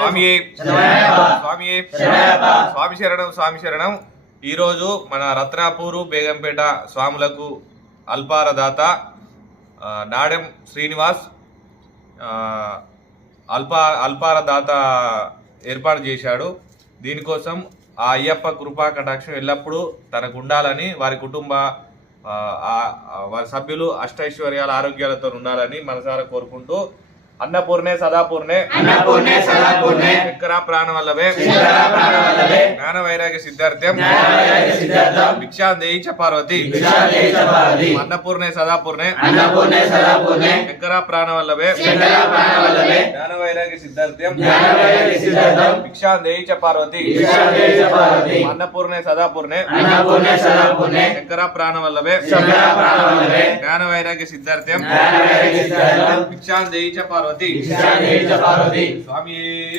స్వామి స్వామి శరణం స్వామి శరణం. ఈరోజు మన రత్నాపూరు బేగంపేట స్వాములకు అల్పారదాత నాడెం శ్రీనివాస్ అల్పారదాత ఏర్పాటు చేశాడు. దీనికోసం ఆ అయ్యప్ప కృపా కటాక్షం ఎల్లప్పుడూ తనకు ఉండాలని, వారి కుటుంబ వారి సభ్యులు అష్టైశ్వర్యాల ఆరోగ్యాలతో ఉండాలని మనసారా కోరుకుంటూ అన్నపూర్ణే సదాపూర్ణే శంకర ప్రాణవల్లభే జ్ఞాన వైరాగ్య సిద్ధార్థ్యం భిక్షాం దేయి చ పార్వతి. అన్నపూర్ణే సదాపూర్ణే శంకర ప్రాణవల్లభే జ్ఞాన వైరాగ్య సిద్ధార్థ్యం భిక్షాం దేయి చ పార్వతి. అన్నపూర్ణే సదాపూర్ణే శంకర ప్రాణవల్లభే జ్ఞాన వైరాగ్య సిద్ధార్థ్యం భిక్షాం దేయి చ పార్వతి. స్వామి